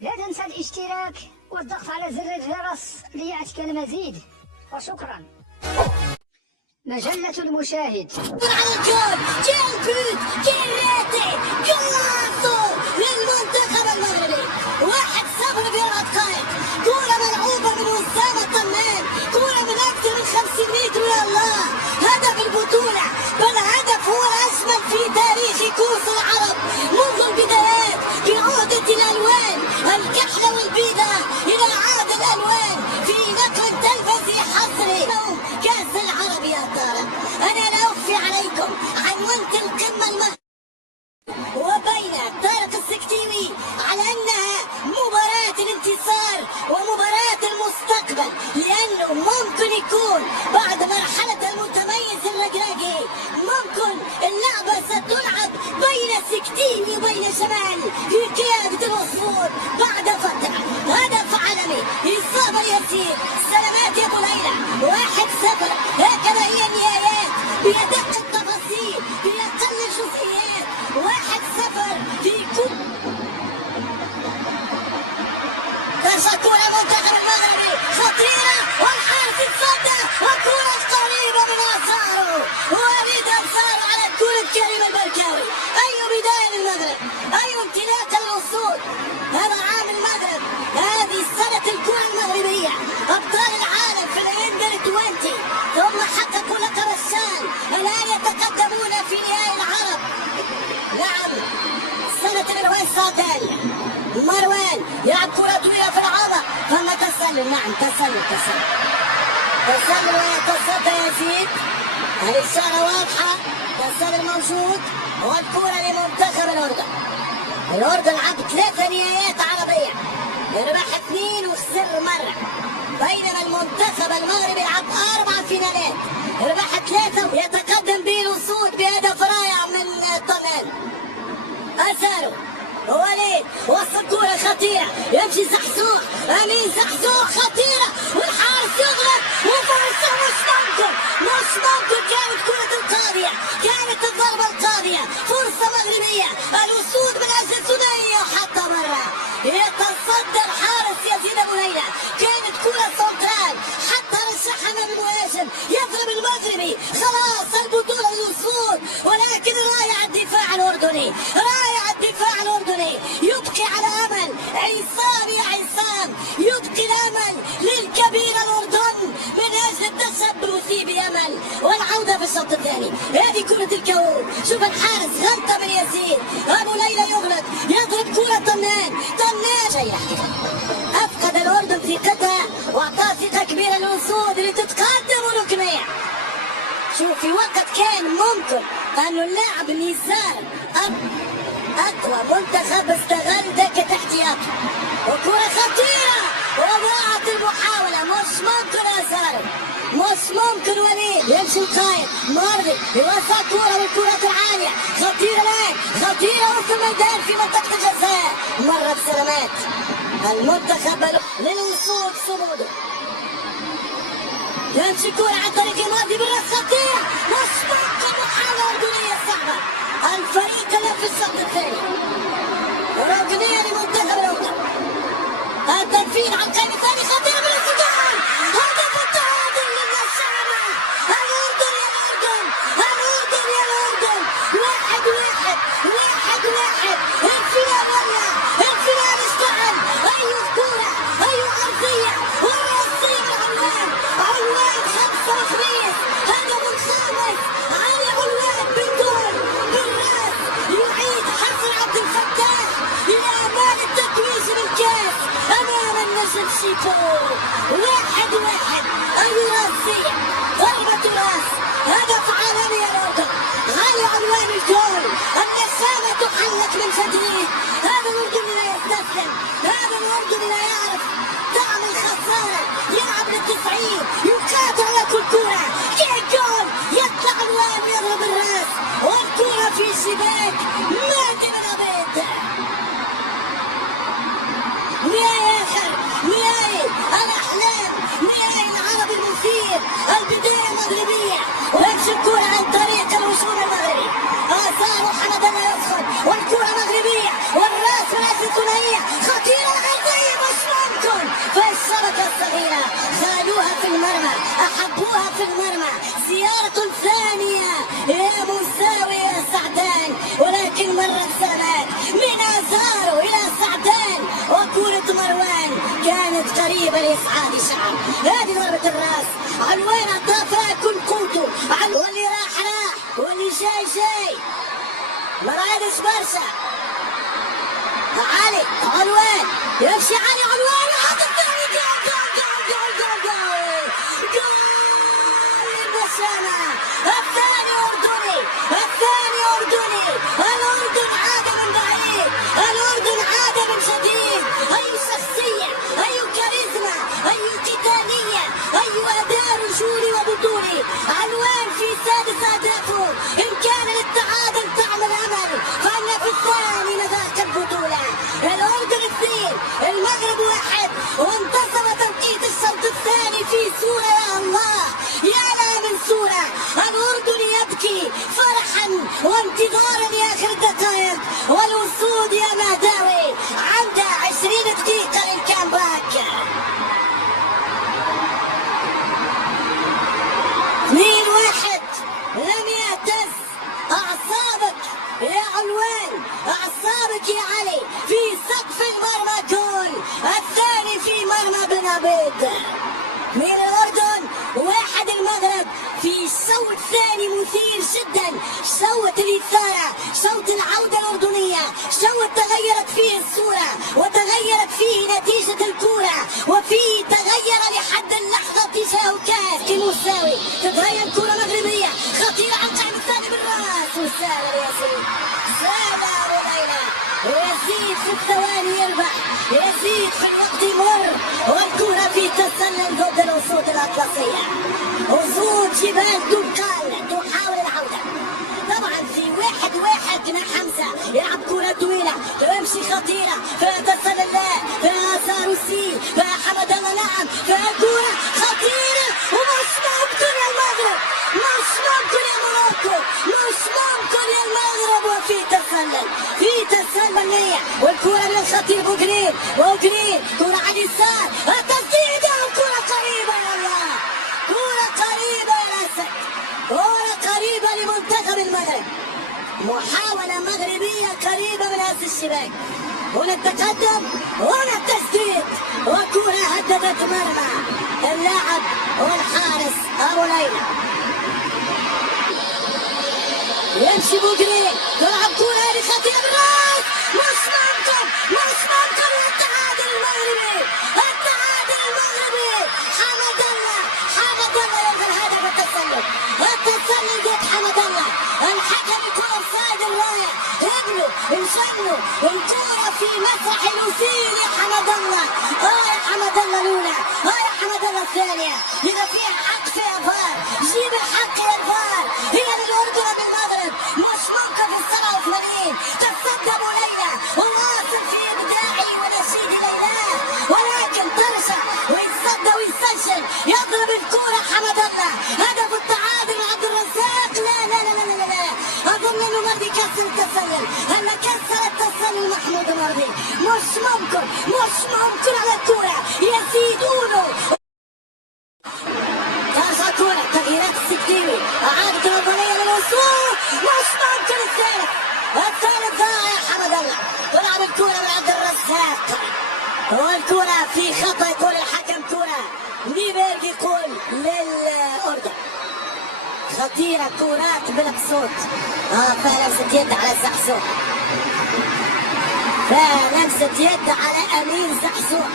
لا تنسى الاشتراك والضغط على زر الجرس ليأتيك المزيد، وشكرا. مجلة المشاهد. على الجول، كيل بوت، كيل راتي، جولاتو للمنتخب المغربي. 1-0 في 4 دقائق. كرة ملعوبة من وسام الطنان، كرة من أكثر من 50 متر. يا الله، هدف البطولة، بل هدف هو الأجمل في تاريخ كؤوس العرب منذ البدايات، بعودة الألوان الكحلة والبيضة إلى عاد الألوان في نقل تلفزي حصري. كأس العرب يا ترى، أنا لا أخفي عليكم عنونت القمة وبين طارق السكتيوي على أنها مباراة الانتصار ومباراة المستقبل، لأنه ممكن يكون بعد مرحلة المتميز الرقراقي ممكن اللعبة ستلعب بين السكتيوي وبين جمال في قيادة العصفور بعد فترة. هدف عالمي، إصابة يسير، سلامات يا أبو ليلى. 1-0، هكذا هي النهايات بأدق التفاصيل بأقل الجزئيات. 1-0 في كل كرة منتخب المغربي خطيرة، والحارس يتصدى، والكرة قريبة من أنصاره، وليد أنصار على كرة كريم البركاوي. أي بداية للمغرب، أي امتلاك للأسود. هذا عام المغرب، هذه سنة الكرة المغربية، أبطال العالم في الإندر 20، ثم حققوا لقب الشان، الآن يتقدمون في نهائي العرب. نعم، سنة مروان صادال، مروان يلعب كرة طويلة في العارضة، ثم تسلل. نعم، تسلل ويتصدى يزيد، الإشارة واضحة، تسلل موجود، والكرة لمنتخب الأردن. الأردن لعب 3 نهائيات عربية، ربح 2 وخسر مرة، بينما المنتخب المغربي لعب 4 فينالات، ربح 3 ويتقدم به الأسود بهدف رائع من طنان. أزارو، وليد وصل كرة خطيرة، يمشي زحزوح، أمين زحزوح خطيرة، والحارس يغلط، وفرصة مش ممكن كانت كرة القاضية، كانت الضربة القاضية، فرصة مغربية، الأسود من أجل ثنائية وحتى مرة يتصدى الحارس يزيد أبو ليلى. كانت كرة سلطان، حتى رشحها من المهاجم، يضرب المغربي، خلاص البطولة للأسود، ولكن رائع الدفاع الأردني، يبقي على أمل. عصام يا عصام، يبقي الأمل للكبير الأردن من أجل التشبث بأمل والعودة في الشوط الثاني. هذه كرة الكون، شوف الحارس غلطة من ياسين، أبو ليلى يغلط، يضرب كرة طنان شيح. أفقد الأردن ثقتها وأعطى ثقة كبيرة للأسود لتتقدم ركنية. شوف، في وقت كان ممكن أن اللاعب نزار أقوى منتخب استغل دكة احتياط، وكرة خطيرة وضاعت المحاولة. مش ممكن أزارو، مش ممكن. وليد يمشي القائد، مرضي يوسع كرة والكرة العالية، خطيرة الآن، خطيرة وسط الميدان في منطقة الجزاء، مرة بسلامات. المنتخب للوصول صموده، يمشي كرة عن طريق مرضي بالراس، خطيرة، مش ممكن. محاولة أردنية صعبة، الفريق لا في الشوط الثاني، ركنية لمنتخب الأردن. التنفيذ عن قائم الثاني، خطيرة بالانفجار، هدف التعادل للشعب. الأردن يا الأردن، 1-1. الفينال ولا الفينال اشتعل. أي كرة، أي عرضية، والرأسية من علوان 25، هدف الخامس علي علوان بالجول بالراس، يعيد حسن عبد الفتاح إلى أمال التتويج بالكاس أمام النجم شيكو. 1-1. أي رأسية، ضربة راس، هدف عالمي يا الأردن. علي علوان الجول، النسامة تحلق من جديد. هذا الأردن لا يستسلم، هذا الأردن لا يعرف طعم الخسارة، يلعب لل90، يقاتل على كل كرة. جول، يطلع علوان ويضرب الراس، والكرة في شباك مادي من أبيض. نهائي آخر، نهائي الأحلام، نهائي العربي المثير، البداية المغربية، ويمشي الكرة عن طريق الهجوم المغربي. آثار حمد الله يدخل، والكرة مغربية، والراس من أجل الثنائية خطيرة. الخطيرة، خالوها في المرمى، أحبوها في المرمى. زيارة ثانية يا مساوي يا سعدان، ولكن مرت سنوات من أزارو إلى سعدان، وكرة مروان كانت قريبة لإسعاد شعب. هذه ضربة الراس، علوان أضافها كل قوته، واللي راح واللي جاي ما رايدش برشا. علي علوان يمشي، علي علوان يحط الثاني، جول البسامة، الثاني أردني، الثاني أردني. الأردن عاد من بعيد، الأردن عاد من جديد. أي شخصية، أي كاريزما، أي قتالية، أي أداء رجولي وبطولي. علوان في سادس أهدافه، إن كان للتعادل طعم الأمل فإن في الثاني مذاق البطولة. الأردن 2 المغرب 1، وانتصر توقيت الشوط الثاني في صورة يا الله، يا لا من صورة. الأردن يبكي فرحا وانتظارا لآخر الدقائق، والأسود يا مهداوي عنده 20 دقيقة للكامباك. 2-1 لم يهتز أعصابك يا علوان، أعصابك يا علي. في سقف المرمى جول الثاني في مرمى بن عبيد من الأردن، 1 المغرب. في الشوط الثاني مثير جدا، شوط الإثارة، شوط العودة الأردنية، شوط تغيرت فيه الصورة وتغيرت فيه نتيجة الكرة، وفيه تغير لحد اللحظة اتجاه كاس كمساوي. تتغير كرة مغربية خطيرة عن قائم الثاني بالراس، وسالم ياسين، سالم وليلى. يزيد في الثواني يربح، يزيد في الوقت يمر، والكرة في تسلل ضد الأسود الأطلسية. أسود جبال دمقال تحاول العودة، طبعا في 1-1 مع حمزة يلعب كرة طويلة تمشي خطيرة، فتسلل فيها ساروسي، فيها حمد الله، نعم فيها كرة خطيرة. ومش ممكن يا المغرب، مش ممكن يا موروكو، مش ممكن يا المغرب. وفي تسلل، في تسلل نية، والكرة من الخطير بوغرين، كرة على اليسار، التسديدة والكرة قريبة يا الله، كرة قريبة يا الأسد، كرة قريبة لمنتخب المغرب. محاولة مغربية قريبة من أس الشباك. هنا التقدم، هنا التسديد، وكرة هددت مرمى اللاعب والحارس أبو ليلى. يمشي بوغرين، تلعب كرة هذه خطيرة بالراس، مش ممكن التعادل المغربي، التعادل المغربي. حمد الله يلغي الهدف. التسلل ضد حمد الله، الحكم يكون اوفسايد الرايح، ابنه انشنوا الكرة في مسرح الوسيل يا حمد الله. يا حمد الله الأولى، يا حمد الله الثانية. إذا في حق في فار، جيب الحق يا فار. هي للأردن بالمغرب، مش ممكن في 87 تصدى أبو ليلى وواصل في إبداعي ونشيد ليلى، ولكن ترجع ويتصدى ويسجل، يضرب الكرة حمد الله. هدف التعادل عبد الرزاق. لا أظن إنه مرضي كسر التسلل، هلا كسر التسلل محمود مرضي. مش ممكن على الكرة يزيدونه. ترجع كرة، تغييرات السكتيوي، إعادة الأفضلية للوصول، مش ممكن. الثالث ضايع حمد الله، تلعب الكرة من عبد الرزاق، والكرة في خطأ يقول الحكم. كرة نيبيرغ يقول للأردن خطيرة، كرات بالقصود. فيها لمسة يد على زحزوح، فيها لمسة يد على أمين زحزوح.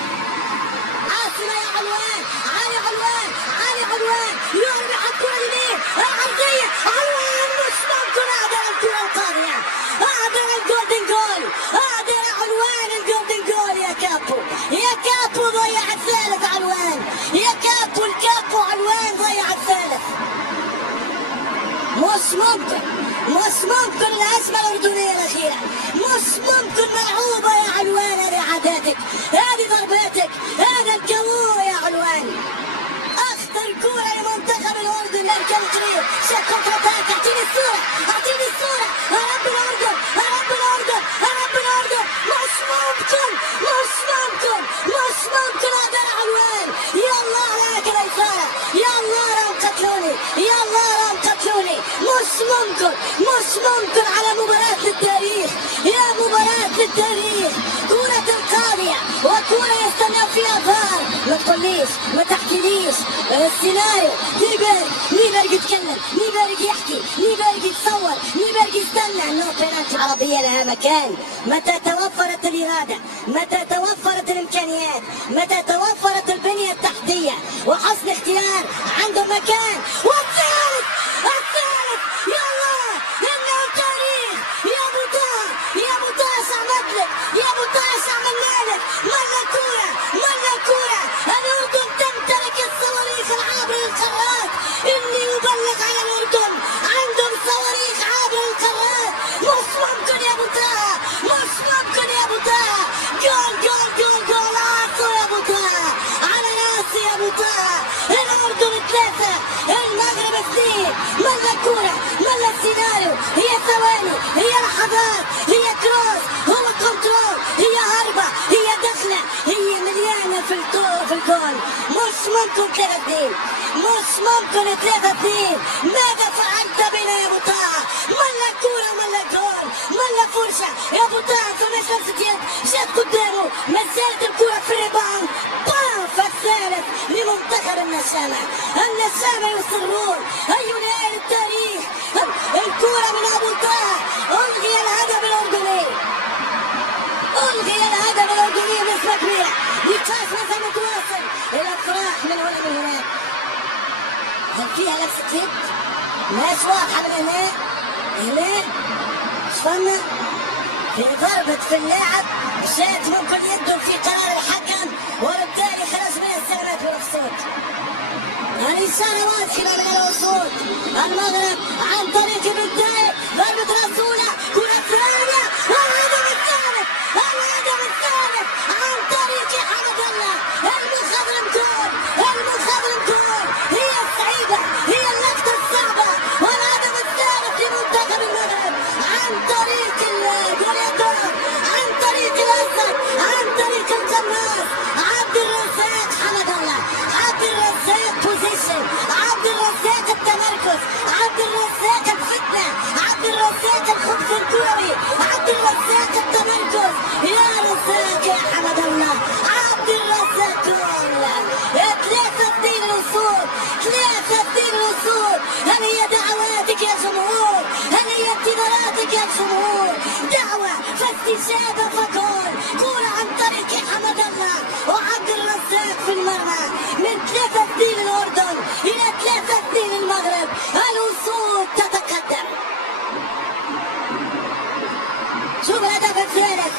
عاصمة يا علوان، علي علوان يرمي على الكرة اليمين العرضية. علوان مش ممكن. أعدل الكرة القاضية، أعدل الجولدن جول، أعدل علوان الجولدن جول. يا كابو ضيع الثالث علوان، يا كابو الكابو علوان ضيع الثالث. مش ممكن الأزمة الأردنية الأخيرة، مش ممكن. ملعوبة يا علوان، هذه عاداتك، هذه ضرباتك، هذا الجو يا علوان. أخطر كورة لمنتخب الأردن لكن قريب. شاف كونتر اتاك، أعطيني الصورة، يا رب الأردن. مش ممكن. هذا علوان، يلا ممكن على مباراة للتاريخ، يا مباراة للتاريخ. كرة القاضية وكرة يستمر فيها فار. ما تقوليش، ما تحكيليش السيناريو. نيبرج يتكلم، نيبرج يحكي، نيبرج يتصور، نيبرج يستنى. انه بينالتي عربية لها مكان. متى توفرت الإرادة، متى توفرت الإمكانيات، متى توفرت البنية التحتية وحسن اختيار، عندهم مكان. والثالث يا الله، انه تاريخ. يا ابو طه، يا ابو طه ايش عملت لك؟ يا ابو طه ايش عملنا لك؟ ملا كورة الاردن تمتلك الصواريخ العابرة للقارات. اني ابلغ على الاردن، عندهم صواريخ عابرة للقارات. مش ممكن يا ابو طه، مش ممكن يا ابو طه. جول عاصو يا ابو طه، على راسي يا ابو طه. الاردن 3 المغرب 2. ملا كورة، ملا السيناريو. هي ثواني، هي لحظات، هي كروس، هو كنترول، هي هربة، هي دخلة، هي مليانة في الجول. مش ممكن 3-2، مش ممكن 3-2. ماذا فعلت بنا يا ابو طه؟ ملا كورة، ملا جول، ملا فرشة يا ابو طه. فماش لمسة يد، جات قدامه، ما زالت الكورة في الريباوند. فالثالث لمنتخب النشامة يصرون أن ينال التاريخ. الكرة من أبو طه، ألغي الهدف الأردني بنسبة كبيرة. نقاش مثلا متواصل، الأفراح من هنا من هناك. هل فيها لمسة يد؟ ماش واضحة من هنا شفنا في ضربة في اللاعب. شات ممكن يده في قرار الحكم، وبالتالي خرج من السلامات والأوفسايد. الإشارة واضحة من الوصول. المغرب عن طريق بالدايق، ضربة رسولة، كرة ثانية، والهدف الثالث عن طريق حمد الله. المخضرم جول، هي الصعيبة، هي اللقطة الصعبة، والهدف الثالث لمنتخب المغرب عن طريق الجوليادور، عن طريق الأسد، عن طريق القناص عبد الرزاق حمد الله. عبد الرزاق بوزيشن، عبد الرزاق التمركز، عبد الرزاق الفتنة، عبد الرزاق الخبز الكروي، عبد الرزاق التمركز. يا رزاق يا حمد الله، عبد الرزاق جول. 3-2 الوصول، 3-2 الوصول. هل هي دعواتك يا جمهور؟ هل هي انتظاراتك يا جمهور؟ دعوة فاستجابة فجول. كورة عن طريق حمد الله وعبد الرزاق في المرمى. من 3-2 الأردن إلى 3-2 المغرب. الوصول تتقدم. شوف الهدف الثالث.